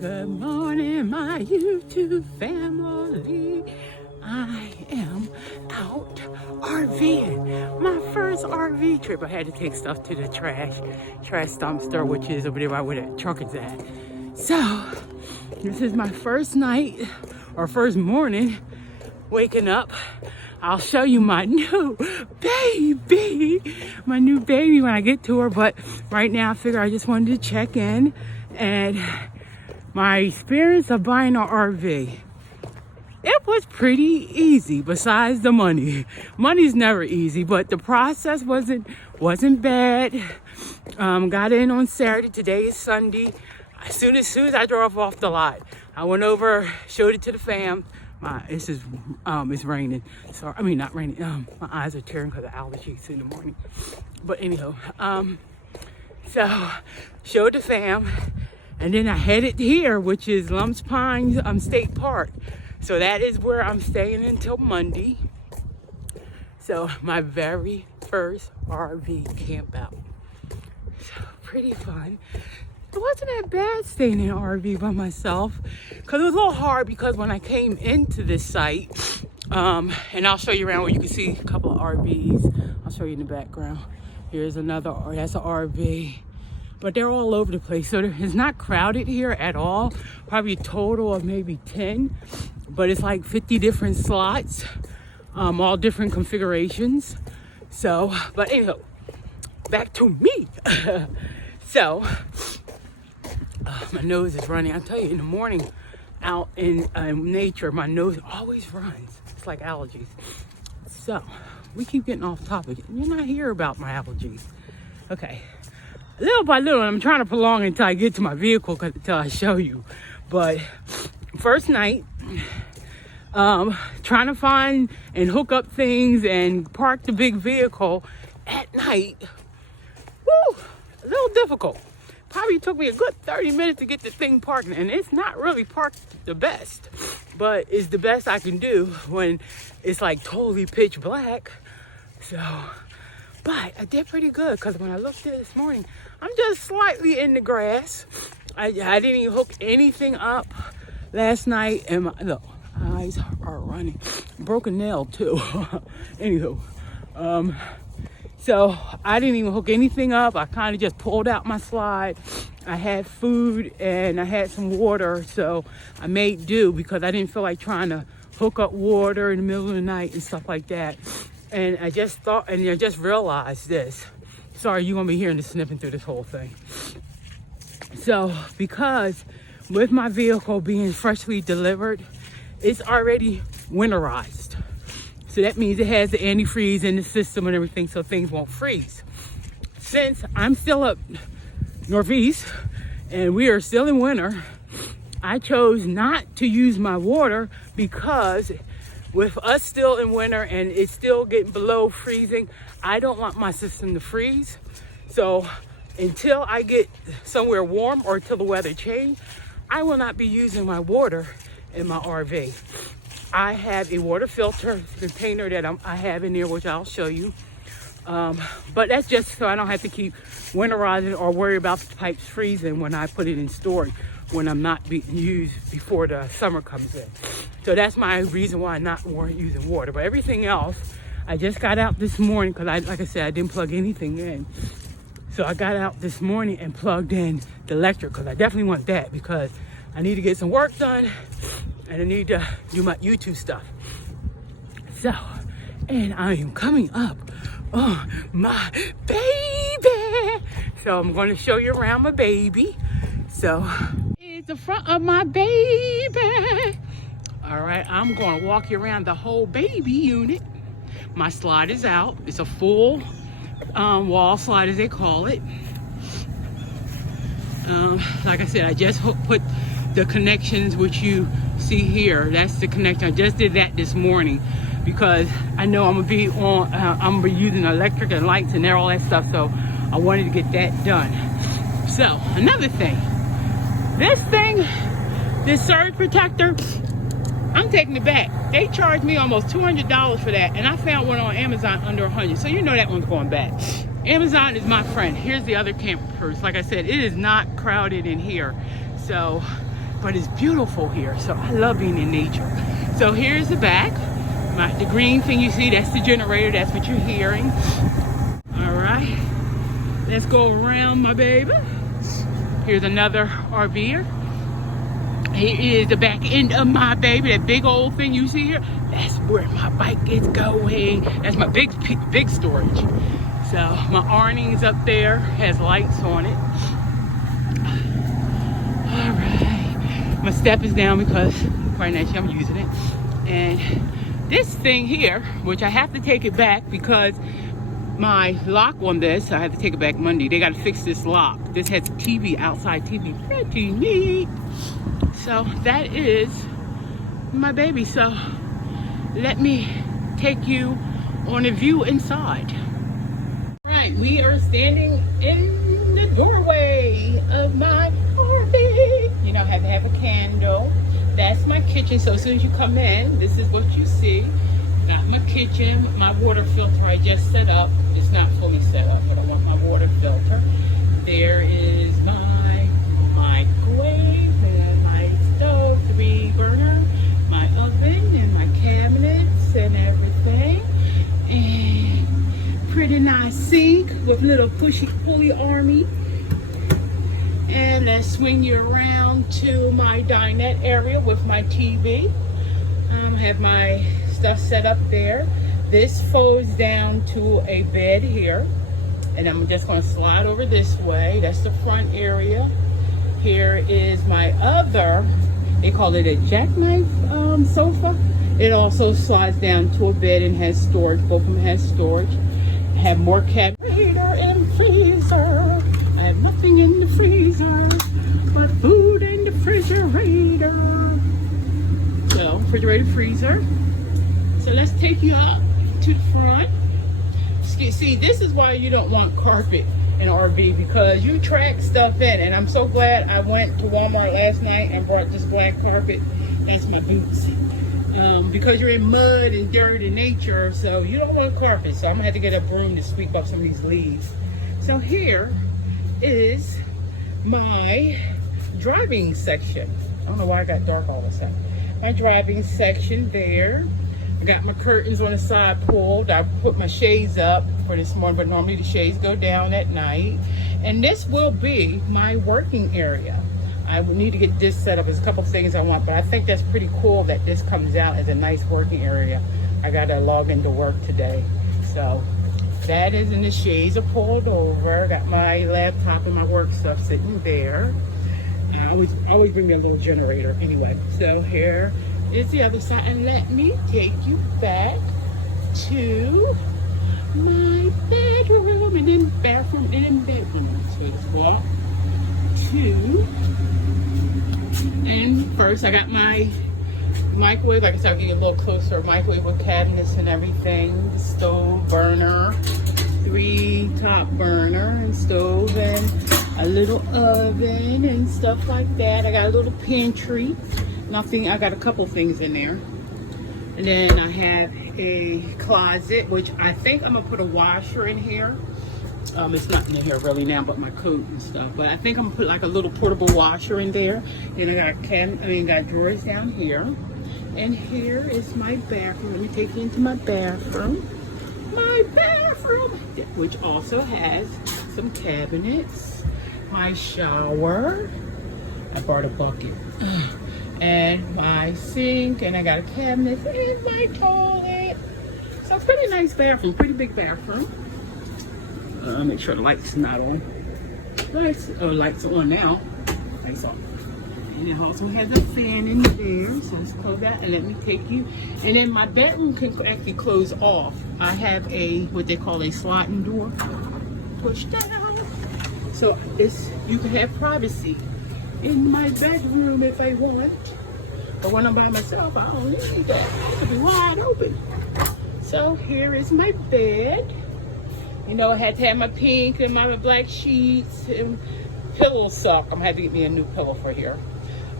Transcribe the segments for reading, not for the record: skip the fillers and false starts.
Good morning, my YouTube family. I am out RVing. My first RV trip. I had to take stuff to the trash dumpster, which is over there right where the truck is at. So, this is my first night, or first morning, waking up. I'll show you my new baby when I get to her. But right now I figure I just wanted to check in and my experience of buying an RV. It was pretty easy besides the money. Money's never easy, but the process wasn't bad. Got in on Saturday. Today is Sunday. As soon as I drove off the lot, I went over, showed it to the fam. It's raining. So I mean, not raining. My eyes are tearing because of allergies in the morning. But anyhow, so showed the fam, and then I headed here, which is Lumps Pines State Park. So that is where I'm staying until Monday. So my very first RV camp out. So pretty fun. It wasn't that bad staying in an RV by myself, because it was a little hard because when I came into this site, and I'll show you around where you can see a couple of RVs. I'll show you in the background. Here's another, that's an RV. But they're all over the place. So it's not crowded here at all. Probably a total of maybe 10, but it's like 50 different slots, all different configurations. So, but anyhow, back to me. So, my nose is running. I tell you, in the morning out in nature, my nose always runs. It's like allergies. So, we keep getting off topic. You're not here about my allergies. Okay. Little by little, I'm trying to prolong until I get to my vehicle, until I show you. But first night, trying to find and hook up things and park the big vehicle at night. Woo, a little difficult. Probably took me a good 30 minutes to get the thing parked, and it's not really parked the best, but it's the best I can do when it's like totally pitch black. So, but I did pretty good, because when I looked at it this morning, I'm just slightly in the grass. I didn't even hook anything up last night, and my eyes are running. Broken nail too. Anywho, so I didn't even hook anything up. I kind of just pulled out my slide. I had food and I had some water, so I made do because I didn't feel like trying to hook up water in the middle of the night and stuff like that. And I just thought, and I just realized this. Sorry, you're gonna be hearing the snipping through this whole thing. So, because with my vehicle being freshly delivered, it's already winterized. So that means it has the antifreeze in the system and everything, so things won't freeze. Since I'm still up northeast and we are still in winter, I chose not to use my water because with us still in winter and it's still getting below freezing, I don't want my system to freeze. So until I get somewhere warm or until the weather changes, I will not be using my water in my RV. I have a water filter container that I have in there, which I'll show you. But that's just so I don't have to keep winterizing or worry about the pipes freezing when I put it in storage, when I'm not being used before the summer comes in. So that's my reason why I'm not using water. But everything else, I just got out this morning because like I said, I didn't plug anything in. So I got out this morning and plugged in the electric because I definitely want that because I need to get some work done and I need to do my YouTube stuff. So, and I am coming up on my baby. So I'm going to show you around my baby. So, here's the front of my baby. All right, I'm going to walk you around the whole baby unit. My slide is out. It's a full wall slide, as they call it. Like I said, I just put the connections which you see here. That's the connection. I just did that this morning because I know I'm gonna be on. I'm gonna be using electric and lights and all that stuff. So I wanted to get that done. So another thing, this surge protector, I'm taking it back. They charged me almost $200 for that, and I found one on Amazon under $100. So you know that one's going back. Amazon is my friend. Here's the other campers. Like I said, it is not crowded in here. So but it's beautiful here. So I love being in nature. So here's the back. The green thing you see, that's the generator. That's what you're hearing. All right, let's go around, my baby. Here's another RVer. Here is the back end of my baby. That big old thing you see here, that's where my bike is going. That's my big storage. So my awning's up there, has lights on it. All right, my step is down because right now I'm using it. And this thing here, which I have to take it back because my lock on this, I have to take it back Monday. They got to fix this lock. This has TV, outside TV, pretty neat. So that is my baby. So let me take you on a view inside. All right, we are standing in the doorway of my RV. You know, I have to have a candle. That's my kitchen. So as soon as you come in, this is what you see. Got my kitchen, my water filter I just set up. It's not fully set up, but I want my water filter. There is my microwave and my stove, 3-burner, my oven and my cabinets and everything. And pretty nice sink with little pulley army. And let's swing you around to my dinette area with my TV. I have my stuff set up there. This folds down to a bed here. And I'm just going to slide over this way. That's the front area. Here is my other, they call it a jackknife sofa. It also slides down to a bed and has storage. Both of them have storage. I have more cabinet and freezer. I have nothing in the freezer but food in the refrigerator. So, refrigerator, freezer. So let's take you up to the front. See, this is why you don't want carpet in RV, because you track stuff in. And I'm so glad I went to Walmart last night and brought this black carpet. That's my boots. Because you're in mud and dirt and nature, so you don't want carpet. So I'm gonna have to get a broom to sweep up some of these leaves. So here is my driving section. I don't know why I got dark all of a sudden. My driving section there. I got my curtains on the side pulled. I put my shades up for this morning, but normally the shades go down at night. And this will be my working area. I will need to get this set up. There's a couple of things I want, but I think that's pretty cool that this comes out as a nice working area. I got to log into work today. So that is, and the shades are pulled over. Got my laptop and my work stuff sitting there. I always bring me a little generator anyway. So here is the other side, and let me take you back to my bedroom and then bathroom and then bedroom. So let's walk to, and first I got my microwave. Like I said, I'll get you a little closer. Microwave with cabinets and everything. Stove, burner, 3 top burner and stove, and a little oven and stuff like that. I got a little pantry. Nothing, I got a couple things in there. And then I have a closet, which I think I'm gonna put a washer in here. It's nothing in here really now but my coat and stuff. But I think I'm gonna put like a little portable washer in there. Then I got got drawers down here. And here is my bathroom. Let me take you into my bathroom. My bathroom, which also has some cabinets. My shower. I brought a bucket. And my sink, and I got a cabinet and my toilet. So pretty nice bathroom, pretty big bathroom. Make sure the light's not on. Lights are on now. Lights on. And it also has a fan in there, so let's close that and let me take you. And then my bedroom can actually close off. I have a, what they call a sliding door. Push down. So you can have privacy in my bedroom if I want. But when I'm by myself, I don't need that. It'll be wide open. So here is my bed. You know, I had to have my pink and my black sheets and pillow sock. I'm gonna have to get me a new pillow for here.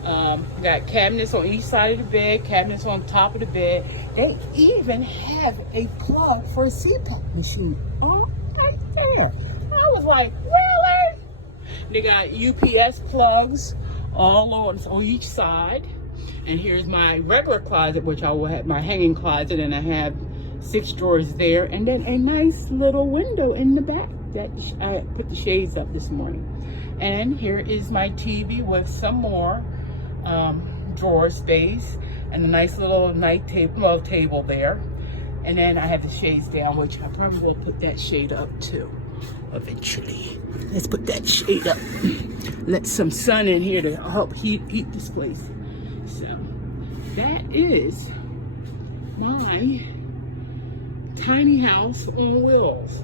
Got cabinets on each side of the bed, cabinets on top of the bed. They even have a plug for a CPAP machine. Oh, right there. I was like, really? They got UPS plugs all on each side. And here's my regular closet, which I will have my hanging closet, and I have 6 drawers there, and then a nice little window in the back that I put the shades up this morning. And here is my TV with some more drawer space and a nice little night table there. And then I have the shades down, which I probably will put that shade up too eventually. Let's put that shade up. Let some sun in here to help heat this place. So that is my tiny house on wheels.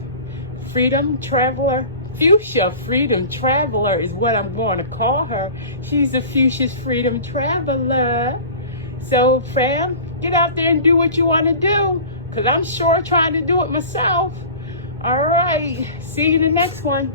Freedom Traveler, Fuchsia Freedom Traveler is what I'm going to call her. She's a Fuchsia's Freedom Traveler. So fam, get out there and do what you want to do, because I'm sure trying to do it myself. All right, see you in the next one.